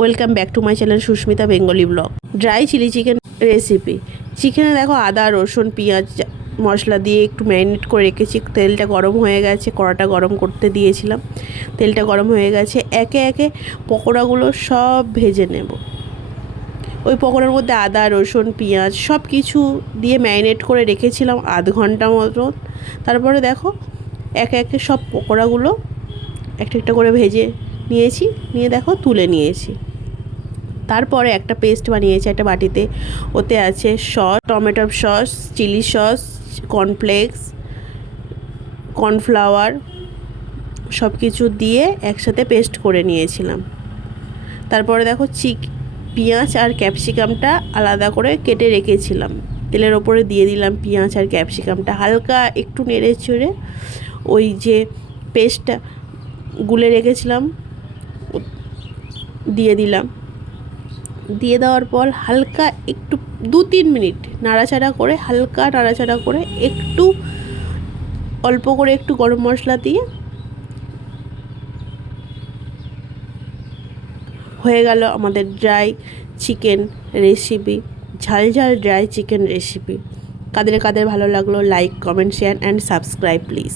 Welcome back to my channel Sushmita Bengali blog. Dry chilli chicken recipe. চিকেনে দেখো আদা রসুন পেঁয়াজ মশলা দিয়ে একটু ম্যারিনেট করে রেখেছি। তেলটা গরম হয়ে গেছে, কড়াটা গরম করতে দিয়েছিলাম। তেলটা গরম হয়ে গেছে, একে একে পকোড়াগুলো সব ভেজে নেব। ওই পকোড়ার মধ্যে আদা রসুন পেঁয়াজ সব কিছু দিয়ে ম্যারিনেট করে রেখেছিলাম আধ ঘন্টা মতো। তারপরে দেখো একে একে সব পকোড়াগুলো একটা একটা করে ভেজে নিয়েছি, নিয়ে দেখো তুলে নিয়েছি। তারপরে একটা পেস্ট বানিয়েছি একটা বাটিতে। ওতে আছে sauce, tomato sauce, chilli sauce, cornflakes, cornflour সব কিছু দিয়ে একসাথে পেস্ট করে নিয়েছিলাম। তারপরে দেখো পেঁয়াজ আর ক্যাপসিকামটা আলাদা করে কেটে রেখেছিলাম। তেলের ওপরে দিয়ে দিলাম পেঁয়াজ আর ক্যাপসিকামটা, হালকা একটু নেড়ে চেড়ে ওই যে পেস্টটা গুলে রেখেছিলাম দিয়ে দিলাম। দিয়ে দেওয়ার পর হালকা একটু 2-3 মিনিট নাড়াচাড়া করে, হালকা নাড়াচাড়া করে একটু অল্প করে একটু গরম মশলা দিয়ে হয়ে গেল আমাদের ড্রাই চিকেন রেসিপি, ঝাল ঝাল ড্রাই চিকেন রেসিপি। কাদের কাদের ভালো লাগলো like comment share and subscribe please.